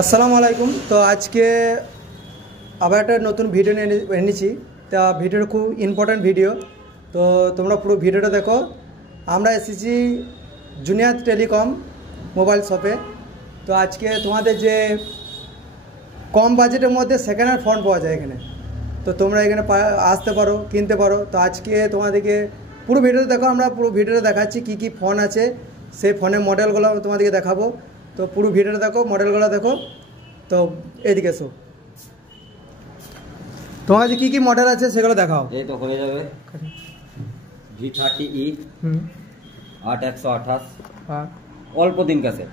আসসালামু আলাইকুম। তো আজকে আবার একটা নতুন ভিডিও এনেছি। তা ভিডিওটা খুব ইম্পর্ট্যান্ট ভিডিও, তো তোমরা পুরো ভিডিওটা দেখো। আমরা এসেছি জুনিয়ার টেলিকম মোবাইল শপে। তো আজকে তোমাদের যে কম বাজেটের মধ্যে সেকেন্ড হ্যান্ড ফোন পাওয়া যায় এখানে, তো তোমরা এখানে আসতে পারো, কিনতে পারো। তো আজকে তোমাদেরকে পুরো ভিডিওটা দেখো, আমরা পুরো ভিডিওটা দেখাচ্ছি কী কী ফোন আছে, সেই ফোনের মডেলগুলো তোমাদেরকে দেখাবো। তো পুরো ভিডিওটা দেখো, মডেলগুলো দেখো। তো এদিকে এসো, তোমার যে কী কী মডেল আছে সেগুলো দেখাও। এই তো হয়ে যাবে V30e 8128, অল্প দিন কাছে।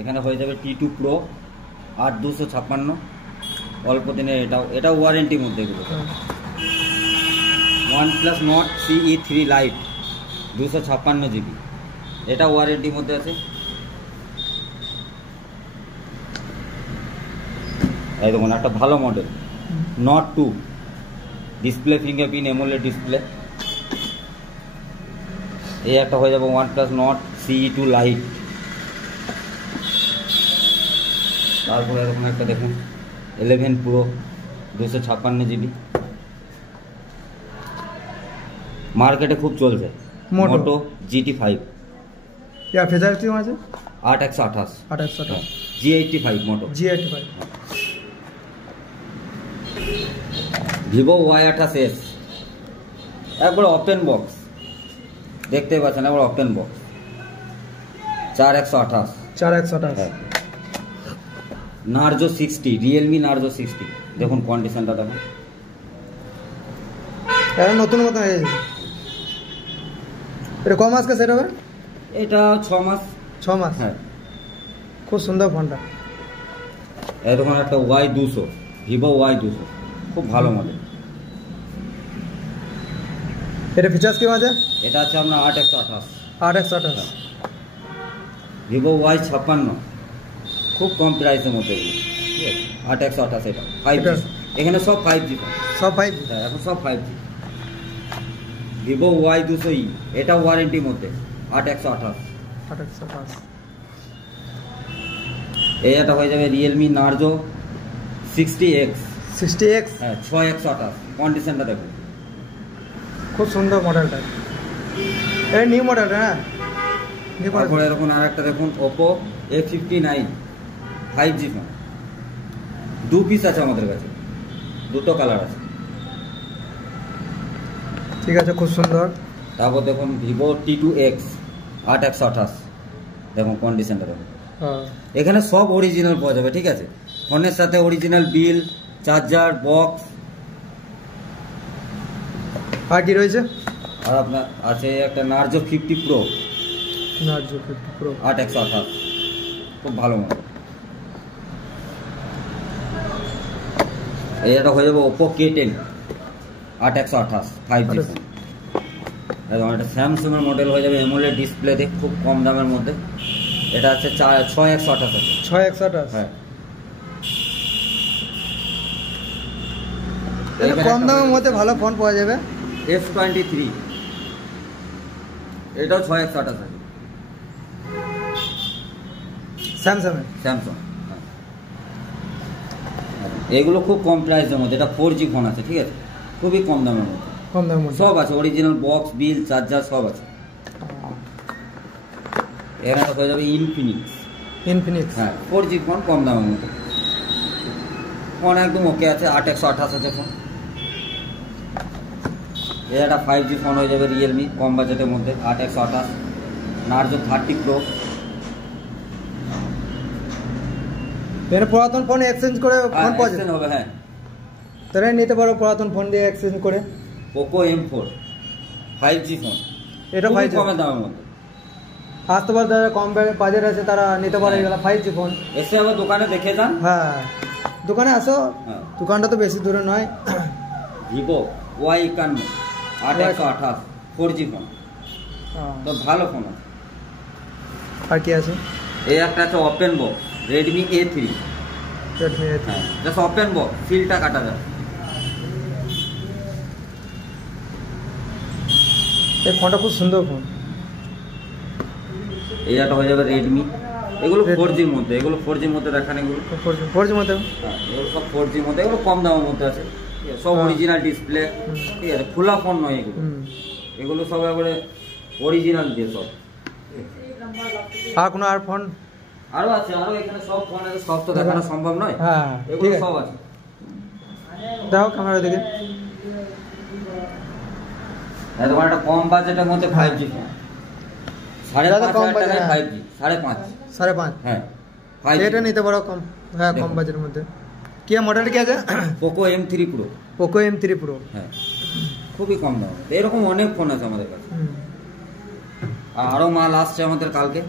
এখানে হয়ে যাবে T2 Pro 8256, অল্প দিনের। এটাও ওয়ারেন্টির মধ্যে। এগুলো OnePlus Nord CE3 Lite 256 GB, এটা ওয়ারেন্টির মধ্যে আছে। এই দেখুন একটা ভালো model Nord 2, display fingerprint AMOLED display. এই একটা হয়ে যাবে OnePlus Nord CE2 Lite। তারপরে এরকম একটা দেখুন 11 Pro 256 GB, মার্কেটে খুব চলছে। মোটো GT5, ফিচার কি আছে? 8128 G85 মোটো G85। ভিভো Y28s, একবার ওপেন বক্স, দেখতে পাচ্ছেন, একবার open box, 4128। Narzo 60, Realme Narzo 60, দেখুন কন্ডিশনটা দেখুন, এটা নতুন মতো হয়ে গেছে। এটা কম মাস কা সেট হবে? এটা 6 মাস। হ্যাঁ, খুব সুন্দর ফোনটা। এই দেখুন একটা Y200, ভিভো Y200, খুব ভালো মডেল। এটা ফিচার্স কি আছে? এটা আছে আপনার 8128। ভিভো Y56, খুব কম প্রাইসের মধ্যে। 8128, এটা 5G। এখানে সব 5G, সব 5G। হ্যাঁ, এখন সব 5G। ভিভো Y200e, এটা ওয়ারেন্টির মধ্যে, 8128। এই এটা হয়ে যাবে রিয়েলমি নার্জো 60X। হ্যাঁ, 6128, কন্ডিশনটা দেখুন, খুব সুন্দর মডেলটা। এটা নিউ মডেল, হ্যাঁ। তারপরে এরকম আর একটা দেখুন Oppo A59 5G phone, 2 piece আছে আমাদের কাছে, দুটো কালার আছে। ঠিক আছে, খুব সুন্দর। তারপর দেখুন ভিভো T2X 8128, দেখুন কন্ডিশনটা দেখুন। এখানে সব অরিজিনাল পাওয়া যাবে, ঠিক আছে। ফোনের সাথে অরিজিনাল বিল, চার্জার, বক্স। আর কি রয়েছে? আর আপনার আছে একটা নার্জো 50 Pro 8128, খুব ভালো মডেল। এটা হয়ে যাবে ওপো K10 8128 5G ফোন। এবং একটা স্যামসাংয়ের মডেল হয়ে যাবে এমোলেড ডিসপ্লেতে, খুব কম দামের মধ্যে। এটা আছে 6128। 6128, হ্যাঁ। কম দামের মধ্যে ভালো ফোন পাওয়া যাবে। F23, এটাও 6128 আছে, স্যামসাং। এগুলো খুব কম প্রাইসের মধ্যে। এটা 4G ফোন আছে, ঠিক আছে, খুবই কম দামের মধ্যে। সব আছে, অরিজিনাল বক্স, বিল, চার্জার সব আছে। এখানে হয়ে যাবে ইনফিনিক্স, হ্যাঁ, 4G ফোন, কম দামের মধ্যে। ফোন একদম ওকে আছে, 8128 আছে ফোন। এটা 5G ফোন হয়ে যাবে রিয়েলমি, কম বাজেটের মধ্যে, 8128। Narzo 30 Pro। এর পুরাতন ফোন এক্সচেঞ্জ করে ফোন পাওয়া যাবে, হ্যাঁ, তাহলে নিতে পারো পুরাতন ফোন দিয়ে এক্সচেঞ্জ করে। পোকো M4 5G ফোন, এটা 5G কম দামের মধ্যে। আসতে পারে, যারা কম বাজেট আছে তারা নিতে পারে এগুলো 5G ফোন। এসে আবার দোকানে দেখে যান। হ্যাঁ, দোকানে আসো, দোকানটা তো বেশি দূরে নয়। ভিভো Y51 8128 4G ফোন, তো ভালো ফোন আছে। আর কি আছে? এই একটা আছে ওপেন বক্স Redmi A3, হ্যাঁ, জাস্ট ওপেন বক্স, সিলটা কাটা যায়। এই ফোনটা খুব সুন্দর ফোন। এই একটা হয়ে যাবে রেডমি, এগুলো 4Gর মধ্যে, এগুলো 4Gর মধ্যে দেখান, এগুলো 4Gর মধ্যে, এগুলো সব 4Gর মধ্যে, এগুলো কম দামের মধ্যে আছে, সব অরিজিনাল ডিসপ্লে, ঠিক আছে, খোলা ফোন নয় এগুলো, এগুলো সব এবারে অরিজিনাল দিয়ে সব। আর কোনো আর ফোন আরো আছে, আরো এখানে সব ফোন আছে, সব তো দেখানো সম্ভব নয়, হ্যাঁ এগুলো সব আছে। দেখো ক্যামেরা দিকে, তোমার একটা কম বাজেটের মধ্যে 5G ফোন, 5,500 টাকায় 5G, 5.5, হ্যাঁ 5G এটা নিতে পারো কম, হ্যাঁ কম বাজেটের মধ্যে। কি মডেল কি আছে? Poco M3 Pro, Poco M3 Pro, হ্যাঁ খুবই কম দাম। এরকম অনেক ফোন আছে আমাদের কাছে, আরো মাল আসছে আমাদের কালকে,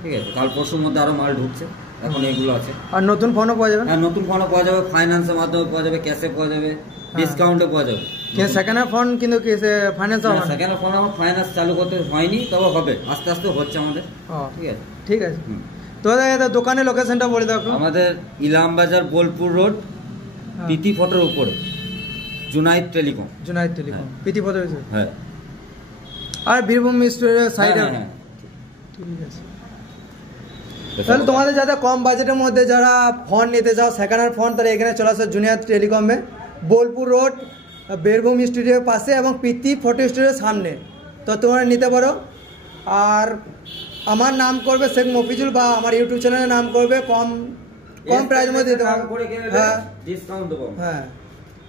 ঠিক আছে, কাল পরশুর মধ্যে আরো মাল ঢুকছে, এখন এগুলো আছে। আর নতুন ফোনও পাওয়া যাবে, হ্যাঁ নতুন ফোনও পাওয়া যাবে, ফাইন্যান্সের মাধ্যমে পাওয়া যাবে, ক্যাশে পাওয়া যাবে, ডিসকাউন্টে পাওয়া যাবে। সেকেন্ড হ্যান্ড ফোন কিন্তু কি ফাইন্যান্স হবে না? সেকেন্ড হ্যান্ড ফোন আমার ফাইন্যান্স চালু করতে হয়নি, তবে হবে, আস্তে আস্তে হচ্ছে আমাদের, ঠিক আছে। ঠিক আছে, তো দোকানের লোকেশনটা বলে দাও। আমাদের ইলামবাজার বোলপুর রোড, প্রীতি ফটোর উপরে, জুনাইদ টেলিকম, প্রীতি ফটো, হ্যাঁ, আর বীরভূম স্টোরের সাইডে, হ্যাঁ ঠিক আছে। তাহলে তোমাদের যাতে কম বাজেটের মধ্যে যারা ফোন নিতে চাও, সেকেন্ড হ্যান্ড ফোন, তারা এখানে চলে আসো জুনিয়র টেলিকমে, বোলপুর রোড, বীরভূম স্টুডিওর পাশে এবং প্রীতি ফটো স্টুডিওর সামনে, তো তোমরা নিতে পারো। আর আমার নাম করবে শেখ মফিজুল, বা আমার ইউটিউব চ্যানেলের নাম করবে, কম প্রাইসের মধ্যে দিতে পারবো, হ্যাঁ ডিসকাউন্ট দেবো, হ্যাঁ।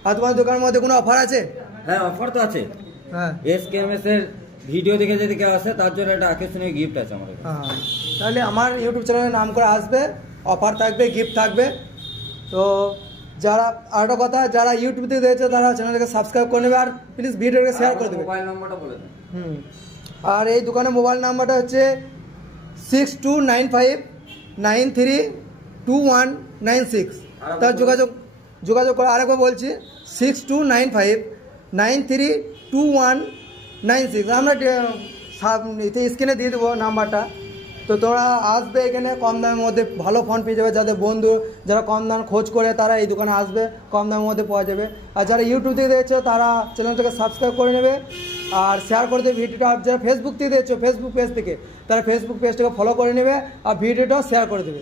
আর তোমার দোকানের মধ্যে কোনো অফার আছে? হ্যাঁ অফার তো আছে, হ্যাঁ SKMS এর ভিডিও দেখে যদি কেউ আসে তার জন্য একটা আকর্ষণীয় গিফট আছে আমাদের, হ্যাঁ। তাহলে আমার ইউটিউব চ্যানেলের নাম করে আসবে, অফার থাকবে, গিফট থাকবে। তো যারা আরেকটা কথা, যারা ইউটিউব থেকে দেখছে তারা চ্যানেলটাকে সাবস্ক্রাইব করে নেবে, আর প্লিজ ভিডিওটাকে শেয়ার করে দেবে। মোবাইল নাম্বারটা বলে দেন। আর এই দোকানের মোবাইল নাম্বারটা হচ্ছে 6295932196, তার যোগাযোগ করে। আরেকবার বলছি 6295932196, আমরা স্ক্রিনে দিয়ে দেবো নাম্বারটা। তো তোমরা আসবে এখানে, কম দামের মধ্যে ভালো ফোন পেয়ে যাবে। যাদের বন্ধু যারা কম দাম খোঁজ করে তারা এই দোকানে আসবে, কম দামের মধ্যে পাওয়া যাবে। আর যারা ইউটিউব থেকে দেখছো তারা চ্যানেলটাকে সাবস্ক্রাইব করে নেবে আর শেয়ার করে দেবে ভিডিওটা। আর যারা ফেসবুক থেকে দেখছো, ফেসবুক পেজ থেকে, তারা ফেসবুক পেজটাকে ফলো করে নেবে আর ভিডিওটাও শেয়ার করে দেবে।